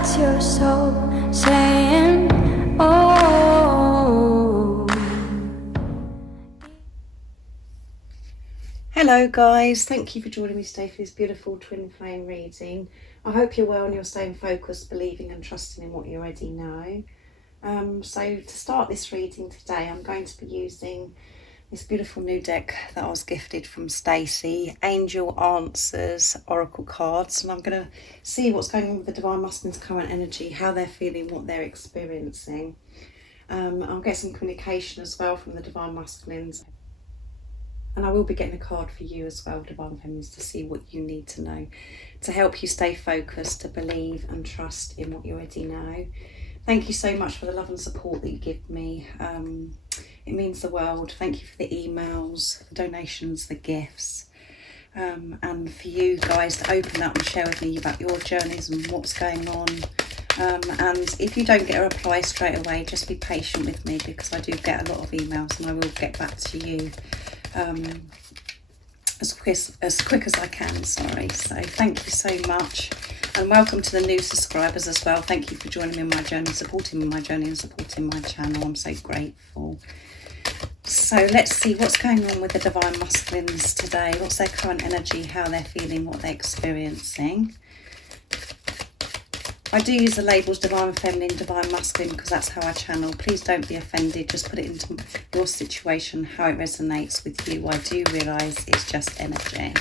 That's your soul saying, oh. Hello guys, thank you for joining me today for this beautiful twin flame reading. I hope you're well and you're staying focused, believing and trusting in what you already know. So to start this reading today, I'm going to be using this beautiful new deck that I was gifted from Stacey, Angel Answers Oracle cards, and I'm going to see what's going on with the Divine Masculine's current energy, how they're feeling, what they're experiencing. I'll get some communication as well from the Divine Masculines, and I will be getting a card for you as well, Divine Feminines, to see what you need to know to help you stay focused, to believe and trust in what you already know. Thank you so much for the love and support that you give me. It means the world. Thank you for the emails, the donations, the gifts, and for you guys to open up and share with me about your journeys and what's going on. And if you don't get a reply straight away, just be patient with me, because I do get a lot of emails and I will get back to you as quick as I can. Sorry. So thank you so much, and welcome to the new subscribers as well. Thank you for joining me in my journey, supporting my journey and supporting my channel. I'm so grateful. So let's see what's going on with the Divine Masculines today. What's their current energy, how they're feeling, what they're experiencing. I do use the labels Divine Feminine, Divine Masculine, because that's how I channel. Please don't be offended. Just put it into your situation, how it resonates with you. I do realise it's just energy.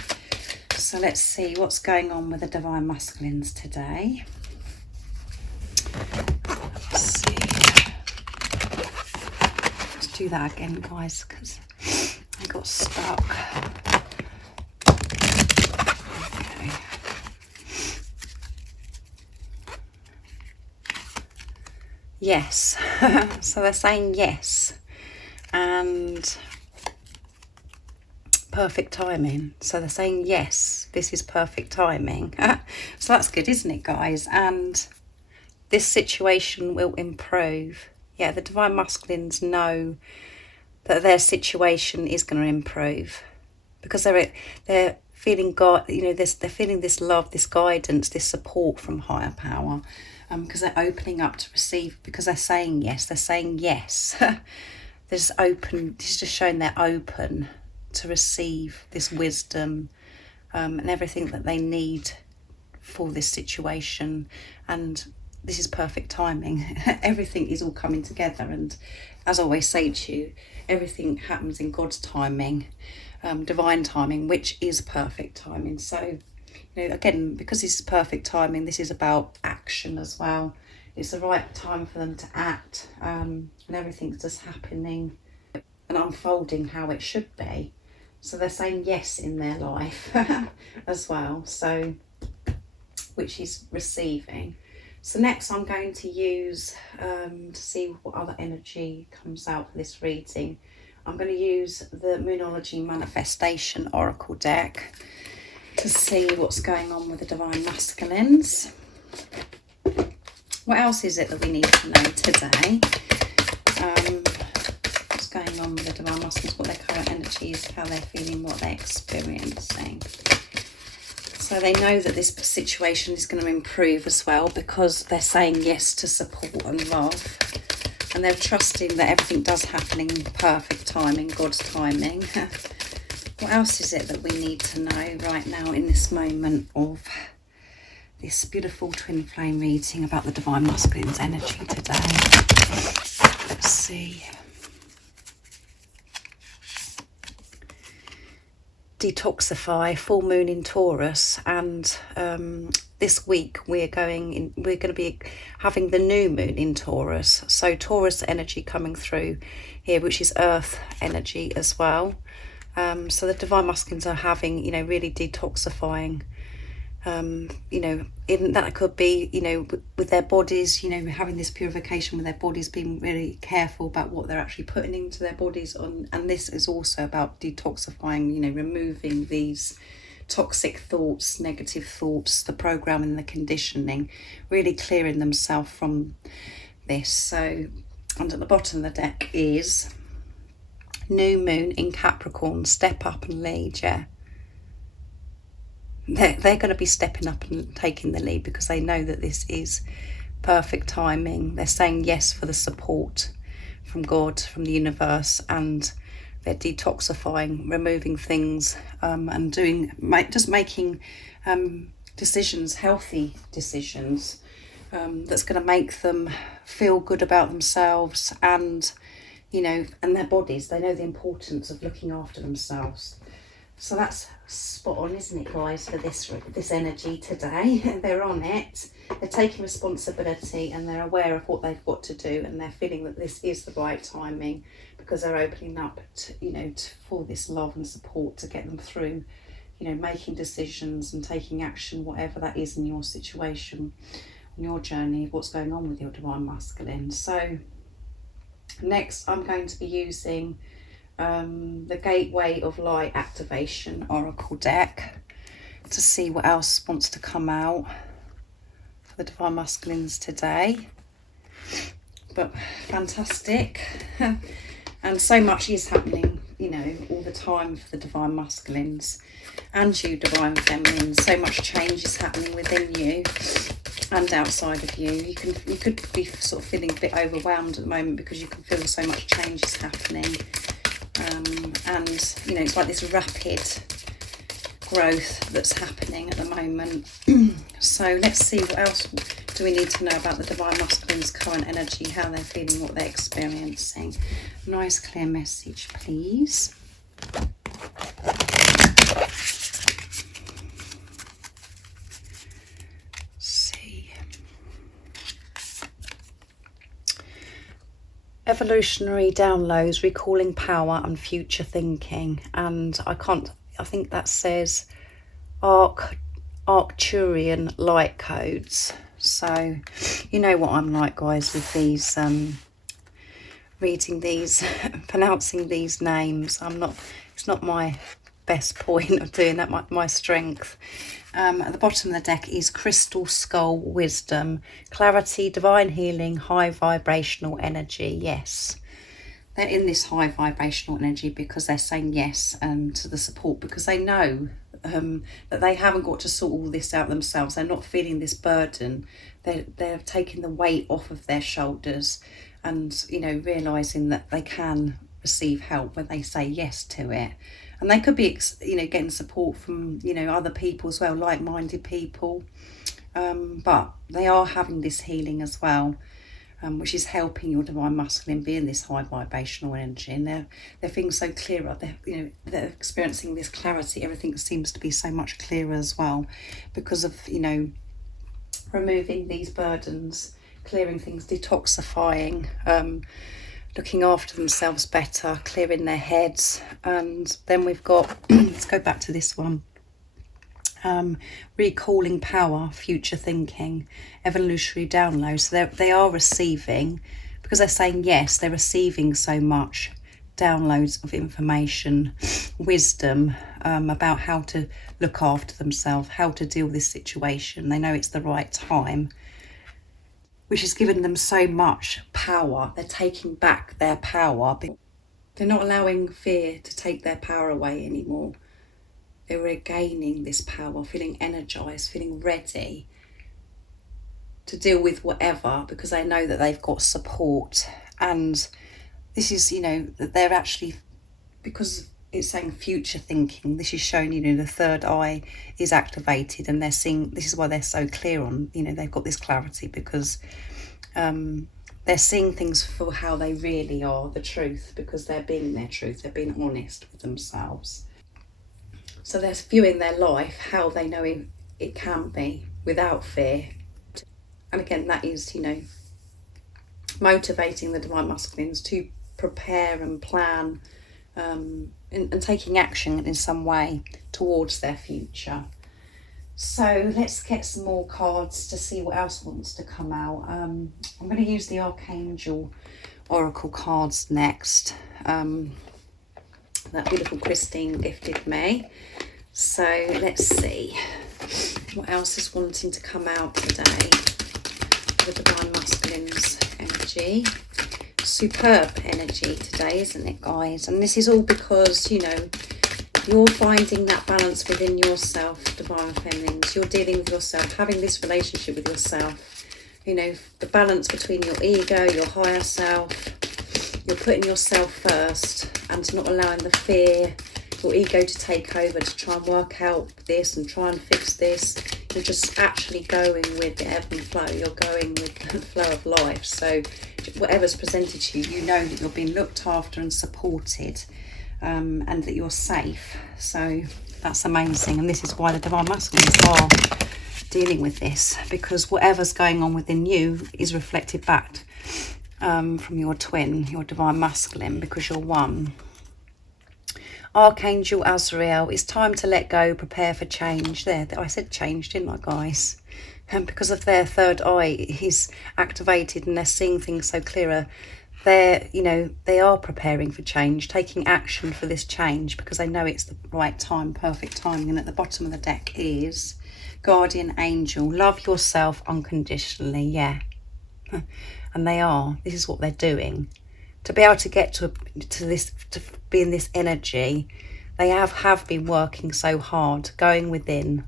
So let's see what's going on with the Divine Masculines today. Let's see. Let's do that again, guys, because I got stuck. Okay. Yes. So they're saying yes, and perfect timing. So they're saying yes, this is perfect timing. So that's good, isn't it, guys? And this situation will improve. Yeah, the Divine Masculines know that their situation is going to improve, because they're feeling God, you know, they're feeling this love, this guidance, this support from higher power. Because they're opening up to receive, because they're saying yes. They're saying yes. This is just showing they're open to receive this wisdom and everything that they need for this situation. And this is perfect timing. Everything is all coming together. And as I always say to you, everything happens in God's timing, divine timing, which is perfect timing. So, you know, again, because this is perfect timing, this is about action as well. It's the right time for them to act, and everything's just happening and unfolding how it should be. So they're saying yes in their life as well, so, which is receiving. So next I'm going to use, to see what other energy comes out for this reading, I'm going to use the Moonology Manifestation Oracle deck to see what's going on with the Divine Masculines. What else is it that we need to know today? What's going on with the Divine Masculines, what their current energy is, how they're feeling, what they're experiencing. So they know that this situation is going to improve as well, because they're saying yes to support and love. And they're trusting that everything does happen in perfect timing, God's timing. What else is it that we need to know right now in this moment of this beautiful twin flame reading about the Divine Masculine's energy today? Let's see. Detoxify, full moon in Taurus, and this week we're going to be having the new moon in Taurus. So Taurus energy coming through here, which is earth energy as well. So the Divine Masculines are having, you know, really detoxifying, you know, in that could be, you know, with their bodies, you know, having this purification with their bodies, being really careful about what they're actually putting into their bodies on. And this is also about detoxifying, you know, removing these toxic thoughts, negative thoughts, the programming, the conditioning, really clearing themselves from this. So, and at the bottom of the deck is new moon in Capricorn, step up and lead. Yeah, they're going to be stepping up and taking the lead because they know that this is perfect timing. They're saying yes for the support from God, from the universe, and they're detoxifying, removing things, and just making decisions, healthy decisions, that's going to make them feel good about themselves and, you know, and their bodies. They know the importance of looking after themselves. So that's spot on, isn't it, guys, for this energy today? They're on it. They're taking responsibility and they're aware of what they've got to do, and they're feeling that this is the right timing because they're opening up to, you know, for this love and support to get them through, you know, making decisions and taking action, whatever that is in your situation, on your journey, what's going on with your divine masculine. So next I'm going to be using the Gateway of Light Activation Oracle deck to see what else wants to come out for the divine masculines today. But fantastic. And so much is happening, you know, all the time for the divine masculines and you divine feminines. So much change is happening within you and outside of you. You could be sort of feeling a bit overwhelmed at the moment because you can feel so much change is happening. And, you know, it's like this rapid growth that's happening at the moment. So let's see, what else do we need to know about the divine masculine's current energy, how they're feeling, what they're experiencing. Nice clear message, please. Evolutionary downloads, recalling power and future thinking. And I think that says Arcturian light codes. So you know what I'm like, guys, with these reading these pronouncing these names. It's not my best point of doing that, my strength. At the bottom of the deck is Crystal Skull Wisdom, Clarity, Divine Healing, High Vibrational Energy. Yes, they're in this high vibrational energy because they're saying yes to the support, because they know that they haven't got to sort all this out themselves. They're not feeling this burden. They're taking the weight off of their shoulders and, you know, realising that they can receive help when they say yes to it. And they could be, you know, getting support from, you know, other people as well, like-minded people. But they are having this healing as well, which is helping your divine masculine be in this high vibrational energy. And they're feeling so clearer. They're experiencing this clarity. Everything seems to be so much clearer as well because of, you know, removing these burdens, clearing things, detoxifying, looking after themselves better, clearing their heads. And then we've got, let's go back to this one, recalling power, future thinking, evolutionary downloads. So they are receiving, because they're saying yes, they're receiving so much downloads of information, wisdom, about how to look after themselves, how to deal with this situation. They know it's the right time, which has given them so much power. They're taking back their power. They're not allowing fear to take their power away anymore. They're regaining this power, feeling energized, feeling ready to deal with whatever, because they know that they've got support. And this is, you know, that they're actually, because it's saying future thinking, this is showing, you know, the third eye is activated, and they're seeing, this is why they're so clear on, you know, they've got this clarity, because they're seeing things for how they really are, the truth, because they're being their truth, they're being honest with themselves. So they're viewing their life how they know it can be, without fear. And again, that is, you know, motivating the divine masculines to prepare and plan, and taking action in some way towards their future. So let's get some more cards to see what else wants to come out. I'm going to use the Archangel Oracle cards next, that beautiful Christine gifted me. So let's see what else is wanting to come out today. The divine masculine's energy. Superb energy today, isn't it, guys? And this is all because, you know, You're finding that balance within yourself, Divine Feminines. You're dealing with yourself, having this relationship with yourself. You know, the balance between your ego, your higher self. You're putting yourself first and not allowing the fear, your ego to take over, to try and work out this and try and fix this. You're just actually going with the ebb and flow. You're going with the flow of life. So whatever's presented to you, you know that you're being looked after and supported, and that you're safe. So that's amazing. And this is why the Divine Masculines are dealing with this, because whatever's going on within you is reflected back from your twin, your Divine Masculine, because you're one. Archangel Azrael, it's time to let go, prepare for change. There, I said change, didn't I, guys? And because of their third eye is activated and they're seeing things so clearer, you know, they are preparing for change, taking action for this change because they know it's the right time, perfect timing. And at the bottom of the deck is Guardian Angel. Love yourself unconditionally, yeah. And they are. This is what they're doing. To be able to get to this, to be in this energy, they have been working so hard, going within,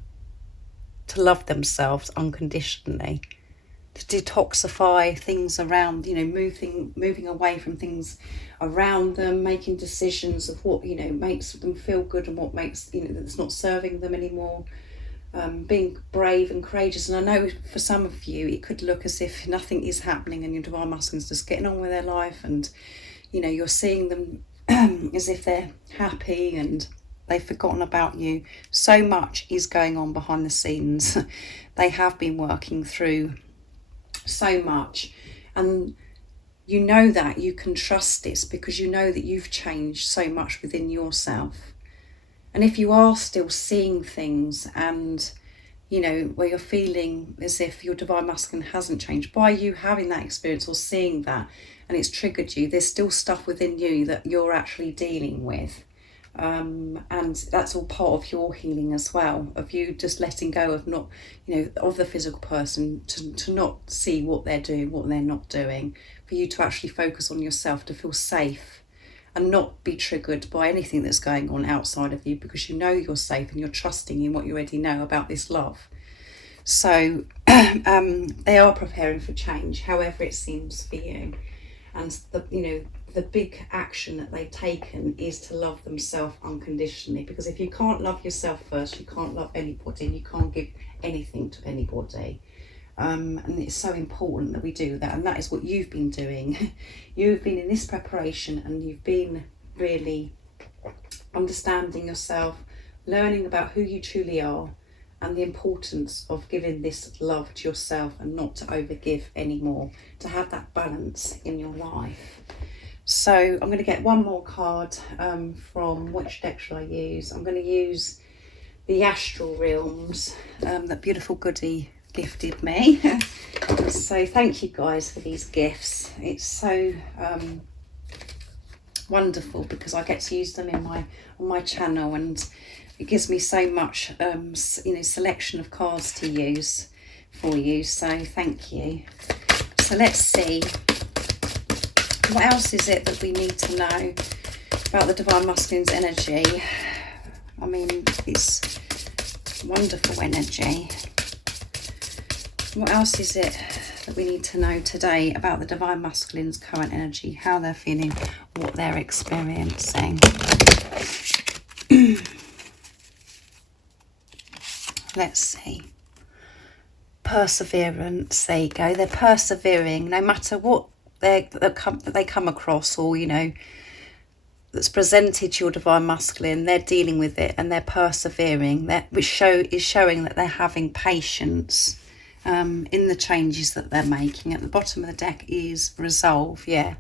to love themselves unconditionally, to detoxify things around, you know, moving away from things around them, making decisions of what, you know, makes them feel good and what makes, you know, that's not serving them anymore. Being brave and courageous. And I know for some of you it could look as if nothing is happening and your Divine Masculines just getting on with their life, and you know, you're seeing them as if they're happy and they've forgotten about you. So much is going on behind the scenes. They have been working through so much, and you know that you can trust this because you know that you've changed so much within yourself. And if you are still seeing things and, you know, where you're feeling as if your Divine Masculine hasn't changed, by you having that experience or seeing that and it's triggered you, there's still stuff within you that you're actually dealing with. And that's all part of your healing as well, of you just letting go of not, you know, of the physical person to not see what they're doing, what they're not doing, for you to actually focus on yourself, to feel safe and not be triggered by anything that's going on outside of you, because you know you're safe and you're trusting in what you already know about this love. So they are preparing for change, however it seems for you. And the big action that they've taken is to love themselves unconditionally, because if you can't love yourself first, you can't love anybody, and you can't give anything to anybody. And it's so important that we do that, and that is what you've been doing. You've been in this preparation and you've been really understanding yourself, learning about who you truly are, and the importance of giving this love to yourself and not to overgive anymore, to have that balance in your life. So I'm going to get one more card from which deck shall I use? I'm going to use the Astral Realms, that beautiful goodie gifted me. So thank you guys for these gifts. It's so wonderful because I get to use them on my channel, and it gives me so much selection of cards to use for you. So thank you. So let's see, what else is it that we need to know about the Divine Masculine's energy? I mean, it's wonderful energy. What else is it that we need to know today about the Divine Masculine's current energy, how they're feeling, what they're experiencing? Let's see. Perseverance, there you go. They're persevering no matter what they come across, or, you know, that's presented to your Divine Masculine. They're dealing with it and they're persevering, which is showing that they're having patience in the changes that they're making. At the bottom of the deck is resolve, yeah.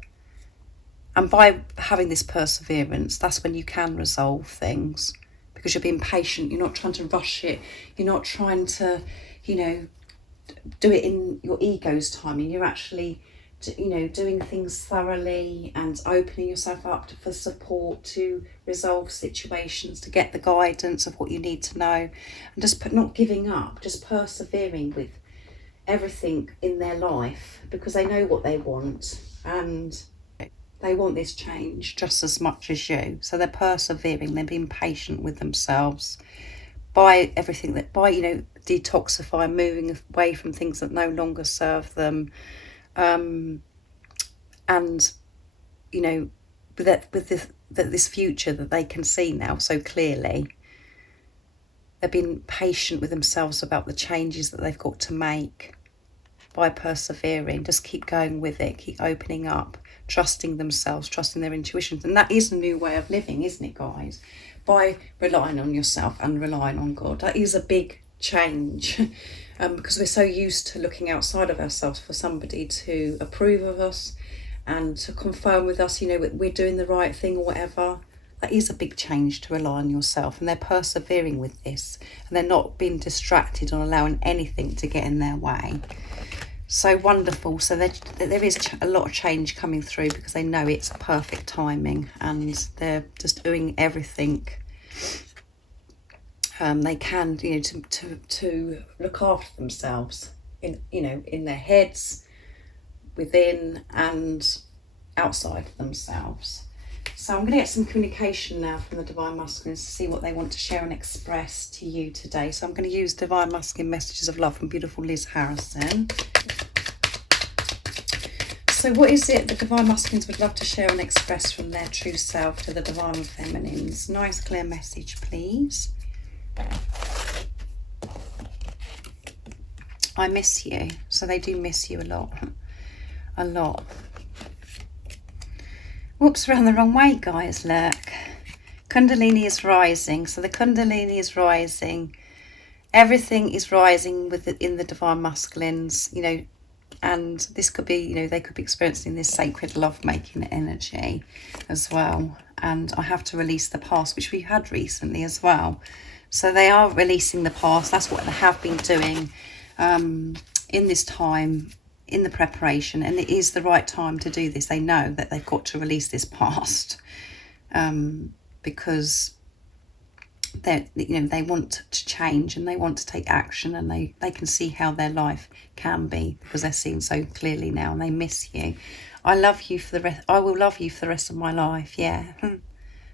And by having this perseverance, that's when you can resolve things, because you're being patient. You're not trying to rush it. You're not trying to, you know, do it in your ego's timing. You're actually, you know, doing things thoroughly and opening yourself up for support to resolve situations, to get the guidance of what you need to know, and just not giving up, just persevering with everything in their life, because they know what they want. And They want this change just as much as you. So they're persevering, they're being patient with themselves by everything that, by, you know, detoxifying, moving away from things that no longer serve them. And, you know, with this future that they can see now so clearly, they've been patient with themselves about the changes that they've got to make by persevering. Just keep going with it, keep opening up, trusting themselves, trusting their intuitions. And that is a new way of living, isn't it, guys? By relying on yourself and relying on God. That is a big change. Because we're so used to looking outside of ourselves for somebody to approve of us and to confirm with us, you know, we're doing the right thing or whatever. That is a big change, to rely on yourself. And they're persevering with this. And they're not being distracted or allowing anything to get in their way. So wonderful. So there is a lot of change coming through, because they know it's perfect timing, and they're just doing everything they can, you know, to look after themselves in, you know, in their heads, within and outside of themselves. So I'm going to get some communication now from the Divine Masculines to see what they want to share and express to you today. So I'm going to use Divine Masculine Messages of Love from beautiful Liz Harrison. So what is it the Divine Masculines would love to share and express from their true self to the Divine Feminines? Nice clear message, please. I miss you. So they do miss you a lot. A lot. Whoops, we're on the wrong way, guys, look. Kundalini is rising. So the Kundalini is rising. Everything is rising in the Divine Masculines, you know, and this could be, you know, they could be experiencing this sacred love-making energy as well. And I have to release the past, which we had recently as well. So they are releasing the past. That's what they have been doing in this time, in the preparation. And it is the right time to do this. They know that they've got to release this past because they want to change, and they want to take action, and they can see how their life can be, because they're seeing so clearly now, and they miss you. I love you for the rest. I will love you for the rest of my life. Yeah.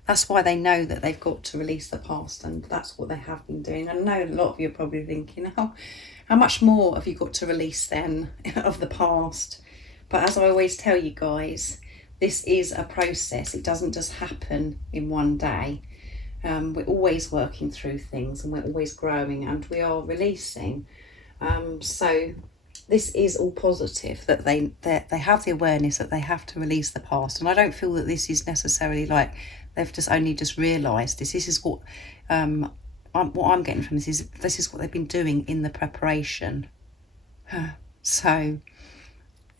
That's why they know that they've got to release the past, and that's what they have been doing. I know a lot of you are probably thinking, oh, how much more have you got to release then of the past? But as I always tell you guys, this is a process. It doesn't just happen in one day. We're always working through things, and we're always growing, and we are releasing. So this is all positive, that they have the awareness that they have to release the past. And I don't feel that this is necessarily like they've just realised this. This is what what I'm getting from this is what they've been doing in the preparation. So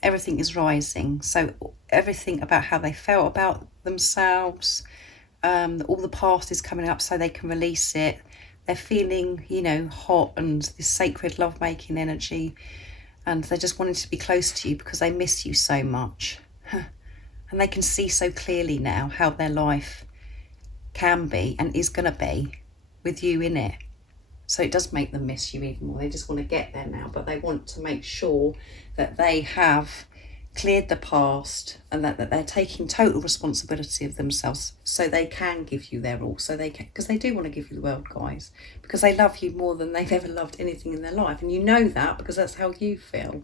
everything is rising. So everything about how they felt about themselves, all the past is coming up, so they can release it. They're feeling, you know, hot, and this sacred love-making energy, and they're just wanting to be close to you because they miss you so much. And they can see so clearly now how their life can be and is going to be with you in it. So it does make them miss you even more. They just want to get there now, but they want to make sure that they have cleared the past, and that they're taking total responsibility of themselves, so they can give you their all. So they can, because they do want to give you the world, guys, because they love you more than they've ever loved anything in their life, and you know that because that's how you feel.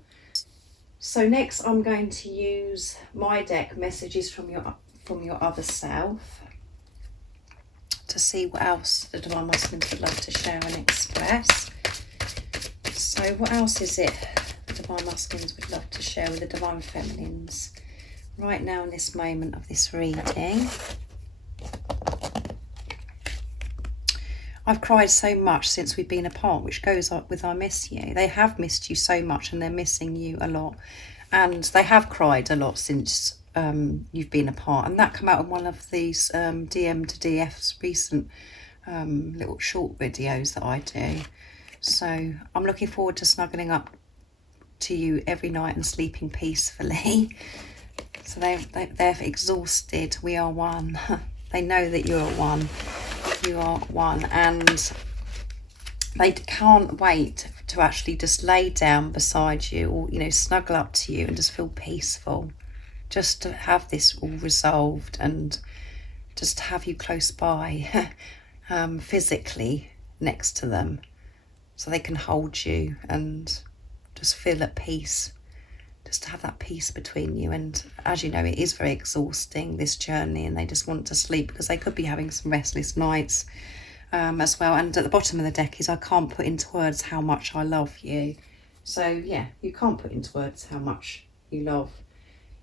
So next I'm going to use my deck, Messages from Your Other Self, to see what else the Divine Masculines would love to share and express. So what else is it the Divine Masculines would love to share with the Divine Feminines right now in this moment of this reading? I've cried so much since we've been apart, which goes up with I miss you. They have missed you so much, and they're missing you a lot. And they have cried a lot since you've been apart. And that came out in one of these DM to DF's recent little short videos that I do. So I'm looking forward to snuggling up to you every night and sleeping peacefully. So they're exhausted. We are one. They know that you're one. You are one, and they can't wait to actually just lay down beside you, or, you know, snuggle up to you and just feel peaceful. just to have this all resolved and just to have you close by, physically next to them, so they can hold you and just feel at peace, just to have that peace between you. And as you know, it is very exhausting, this journey, and they just want to sleep because they could be having some restless nights as well. And at the bottom of the deck is, I can't put into words how much I love you. So yeah, you can't put into words how much you love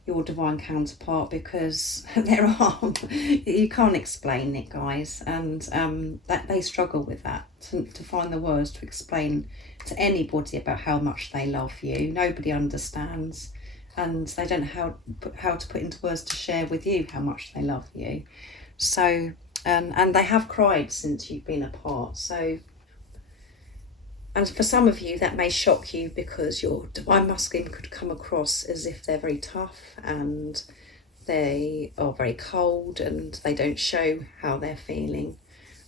your divine counterpart, because there are, you can't explain it, guys, and that they struggle with that, to find the words to explain to anybody about how much they love you. Nobody understands, and they don't know how to put into words to share with you how much they love you. So and they have cried since you've been apart. So, and for some of you that may shock you, because your divine masculine could come across as if they're very tough and they are very cold and they don't show how they're feeling.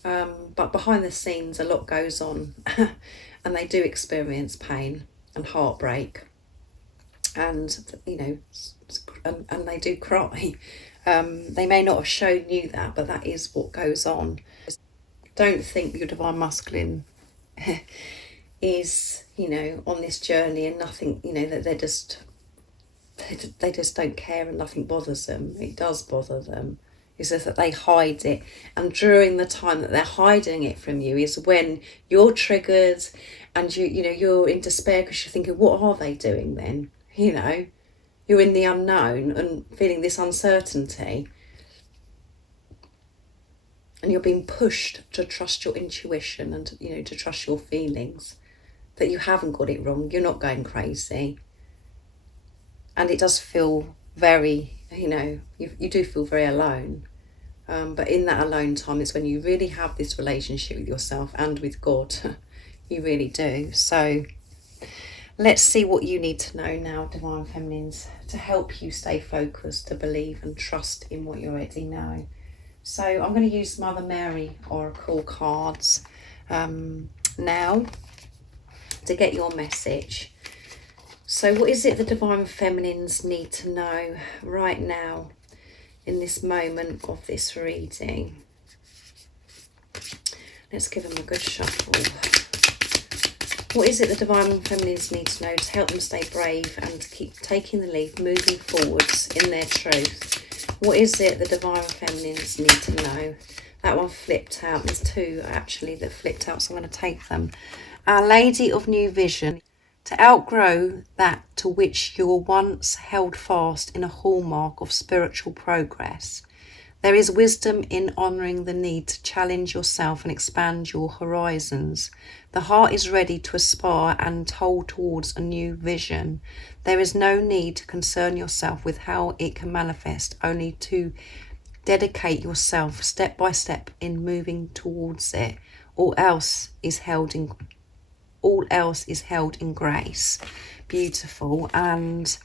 But behind the scenes, a lot goes on, and they do experience pain and heartbreak, and you know, and they do cry. They may not have shown you that, but that is what goes on. Don't think your divine masculine is, you know, on this journey and nothing, you know, that they just don't care and nothing bothers them. It does bother them. It's just that they hide it, and during the time that they're hiding it from you is when you're triggered, and you know, you're in despair because you're thinking, what are they doing then? You know, you're in the unknown and feeling this uncertainty, and you're being pushed to trust your intuition and, you know, to trust your feelings, that you haven't got it wrong, you're not going crazy. And it does feel very, you know, you do feel very alone. But in that alone time is when you really have this relationship with yourself and with God. You really do. So let's see what you need to know now, Divine Feminines, to help you stay focused, to believe and trust in what you already know. So I'm going to use Mother Mary Oracle cards now to get your message. So what is it the Divine Feminines need to know right now in this moment of this reading? Let's give them a good shuffle. What is it the Divine Feminines need to know to help them stay brave and to keep taking the lead, moving forwards in their truth? What is it the Divine Feminines need to know? That one flipped out. There's two actually that flipped out, so I'm going to take them. Our Lady of New Vision. To outgrow that to which you were once held fast in a hallmark of spiritual progress. There is wisdom in honouring the need to challenge yourself and expand your horizons. The heart is ready to aspire and hold towards a new vision. There is no need to concern yourself with how it can manifest, only to dedicate yourself step by step in moving towards it. All else is held in grace. Beautiful. And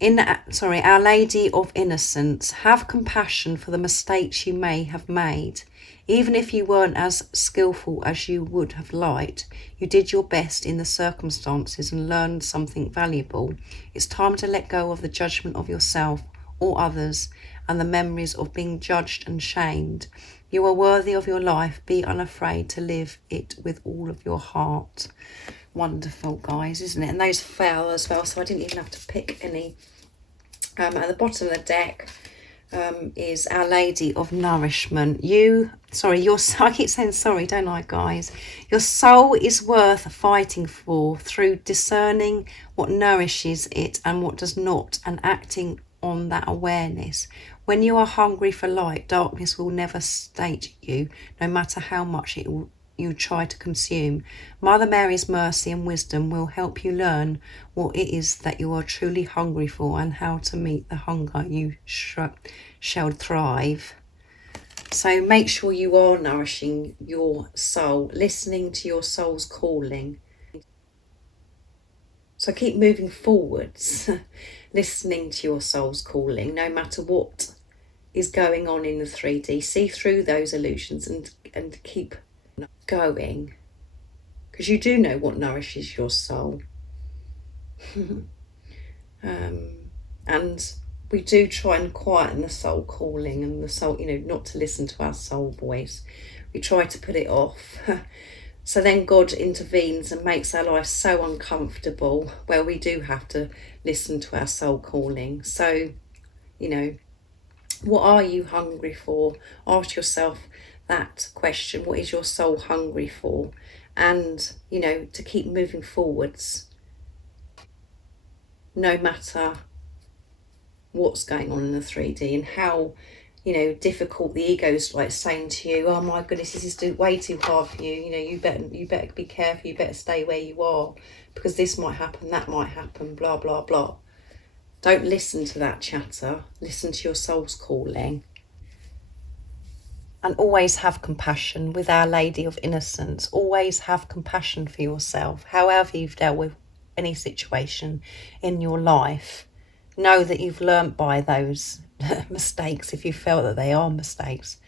Our Lady of Innocence, have compassion for the mistakes you may have made. Even if you weren't as skillful as you would have liked, you did your best in the circumstances and learned something valuable. It's time to let go of the judgment of yourself or others and the memories of being judged and shamed. You are worthy of your life. Be unafraid to live it with all of your heart. Wonderful, guys, isn't it? And those fell as well, so I didn't even have to pick any. At the bottom of the deck is Our Lady of Nourishment. I keep saying sorry, don't I, guys? Your soul is worth fighting for through discerning what nourishes it and what does not, and acting on that awareness. When you are hungry for light, darkness will never sate you, no matter how much you try to consume. Mother Mary's mercy and wisdom will help you learn what it is that you are truly hungry for and how to meet the hunger you shall thrive. So make sure you are nourishing your soul, listening to your soul's calling. So keep moving forwards, listening to your soul's calling, no matter what is going on in the 3D. See through those illusions and keep going, because you do know what nourishes your soul. And we do try and quieten the soul calling and the soul, not to listen to our soul voice. We try to put it off. So then God intervenes and makes our life so uncomfortable where we do have to listen to our soul calling. So, what are you hungry for? Ask yourself that question. What is your soul hungry for? And, to keep moving forwards, no matter what's going on in the 3D and how, difficult the ego's like saying to you, oh my goodness, this is way too hard for you. You better be careful. You better stay where you are because this might happen, that might happen, blah, blah, blah. Don't listen to that chatter. Listen to your soul's calling. And always have compassion with Our Lady of Innocence. Always have compassion for yourself. However you've dealt with any situation in your life, know that you've learnt by those mistakes, if you felt that they are mistakes,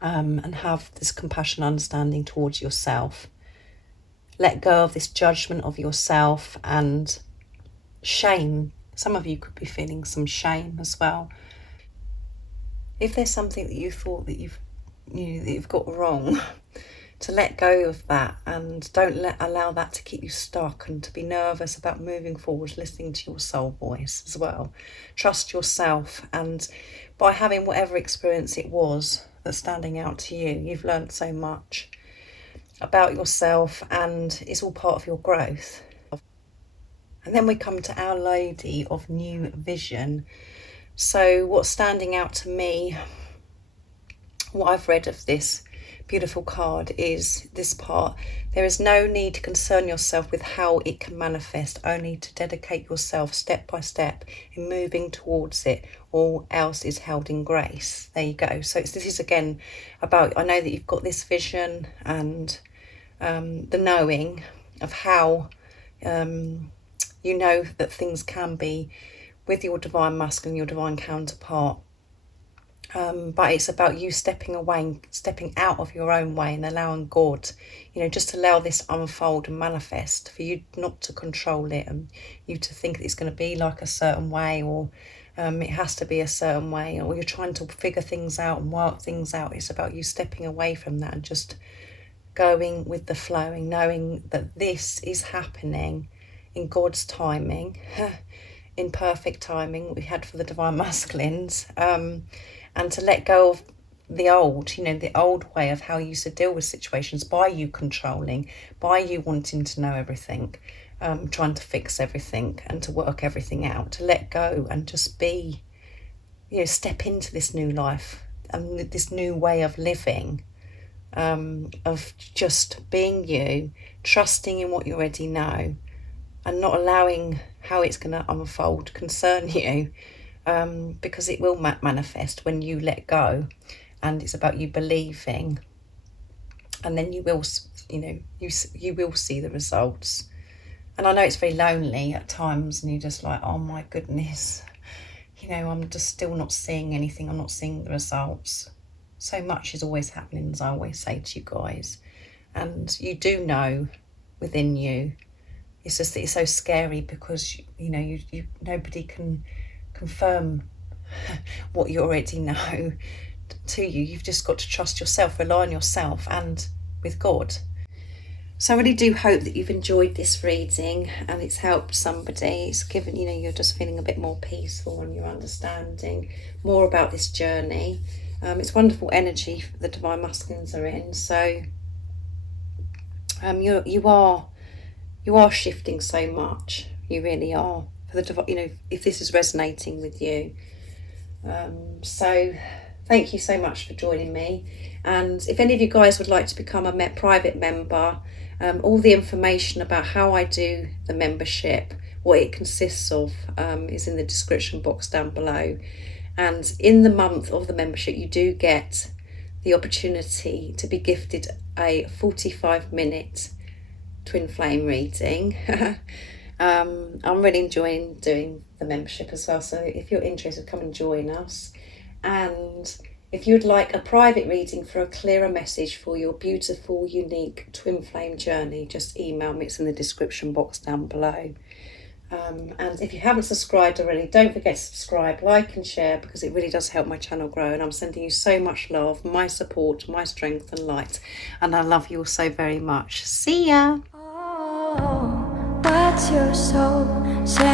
and have this compassion, understanding towards yourself. Let go of this judgment of yourself and shame. Some of you could be feeling some shame as well. If there's something that you thought that you've got wrong, to let go of that and don't allow that to keep you stuck and to be nervous about moving forward, listening to your soul voice as well. Trust yourself, and by having whatever experience it was that's standing out to you, you've learned so much about yourself and it's all part of your growth. And then we come to Our Lady of New Vision. So what's standing out to me, what I've read of this beautiful card is this part: there is no need to concern yourself with how it can manifest, only to dedicate yourself step by step in moving towards it. All else is held in grace. There you go. So this is again about, I know that you've got this vision and the knowing of how you know that things can be with your divine masculine, your divine counterpart. But it's about you stepping away, stepping out of your own way and allowing God, just allow this unfold and manifest, for you not to control it and you to think that it's going to be like a certain way, or it has to be a certain way, or you're trying to figure things out and work things out. It's about you stepping away from that and just going with the flowing, knowing that this is happening in God's timing, in perfect timing we had for the divine masculines. And to let go of the old, the old way of how you used to deal with situations, by you controlling, by you wanting to know everything, trying to fix everything and to work everything out, to let go and just be, step into this new life and this new way of living, of just being you, trusting in what you already know and not allowing how it's going to unfold concern you. Because it will manifest when you let go, and it's about you believing, and then you will, you will see the results. And I know it's very lonely at times, and you're just like, oh my goodness, I'm just still not seeing anything. I'm not seeing the results. So much is always happening, as I always say to you guys, and you do know within you. It's just that it's so scary because you nobody can confirm what you already know to you. You've just got to trust yourself, rely on yourself and with God. So I really do hope that you've enjoyed this reading and it's helped somebody. It's given, you're just feeling a bit more peaceful and you're understanding more about this journey. It's wonderful energy the divine masculines are in. So you are shifting so much. You really are. For the if this is resonating with you. So thank you so much for joining me. And if any of you guys would like to become a private member, all the information about how I do the membership, what it consists of, is in the description box down below. And in the month of the membership, you do get the opportunity to be gifted a 45-minute twin flame reading. I'm really enjoying doing the membership as well, so if you're interested, come and join us. And if you'd like a private reading for a clearer message for your beautiful, unique twin flame journey, just email me. It's in the description box down below. And if you haven't subscribed already, don't forget to subscribe, like and share, because it really does help my channel grow. And I'm sending you so much love, my support, my strength and light. And I love you all so very much. See ya. Oh, what's your soul saying?